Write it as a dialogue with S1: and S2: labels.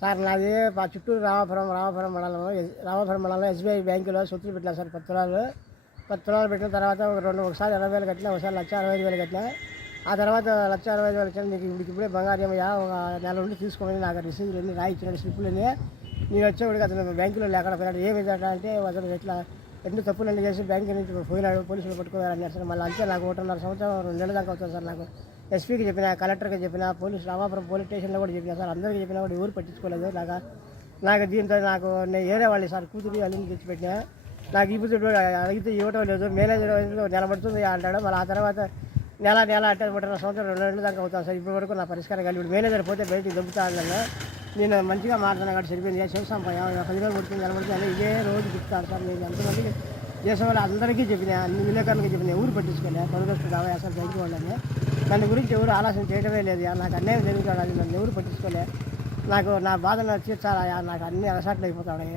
S1: Sir నాది మా చుట్టూరు రామాపురం రామాపురం మండలం రామాపురం మండలంలో ఎస్బీఐ బ్యాంకులో సొత్తులు పెట్టినా సార్ పది తులాలు పది తులాలు పెట్టిన తర్వాత ఒక రెండు ఒకసారి ఇరవై వేలు కట్టినా ఒకసారి లక్ష అరవై ఐదు వేలు కట్టినా. ఆ తర్వాత లక్ష అరవై ఐదు వేలు కట్టినా నీకు ఇప్పుడు ఇప్పుడే బంగారు ఏమయ్యా ఒక నెల ఉండి తీసుకోమని నాకు రిసీవ్లు అన్ని రాయించిన స్లిప్పులన్నీ నేను వచ్చేవాడికి అతను బ్యాంకులో లేకుండా పోయినాడు ఏమి అంటే అతను ఎట్లా ఎన్ని తప్పులన్నీ చేసి బ్యాంకు నుంచి పోయినాడు పోలీసులు పట్టుకున్నారని సార్ మళ్ళీ అంతే నాకు ఒకటిన్నర సంవత్సరం రెండు నెలల దాకా అవుతుంది సార్ నాకు. ఎస్పీకి చెప్పిన కలెక్టర్కి చెప్పిన పోలీసు రామాపురం పోలీస్ స్టేషన్లో కూడా చెప్పిన సార్ అందరికీ చెప్పినా కూడా ఎవరు పట్టించుకోలేదు. నాకు నాకు దీంతో నాకు నేను ఏరే వాళ్ళు సార్ కూతురు అల్లిని తెచ్చిపెట్టినా. నాకు ఇప్పుడు అడిగితే ఇవ్వటం లేదు. మేనేజర్ నిలబడుతుంది అంటాడు. మళ్ళీ ఆ తర్వాత నెల నెల అంటే ఒకటిన్నర సంవత్సరం రెండు నెలల దాకా అవుతాను సార్. ఇప్పటి వరకు నా పరిష్కారం కలిగి మేనేజర్ పోతే బయటికి దొబ్బుతా అన్నాను నేను మంచిగా మాట్లాడినా కాబట్టి సరిపోయింది. చేసాం పది వేలు పడుతుంది నిలబడుతుంది. ఇదే రోజు చెప్తాను సార్. నేను ఎంతమందికి దేశం వాళ్ళు అందరికీ చెప్పిన అన్ని విలేకరులకు చెప్పిన ఎవరు పట్టించుకోలే. తొలగస్తు రావా అసలు బ్యాంకు వాళ్ళని దాని గురించి ఎవరు ఆలోచన చేయడమే లేదు నాకు అన్యాయం జరుగుతాడు అది నన్ను ఎవరు పట్టించుకోలే. నాకు నా బాధను తీర్చాలా నాకు అన్ని అలసాట్లు అయిపోతాయి.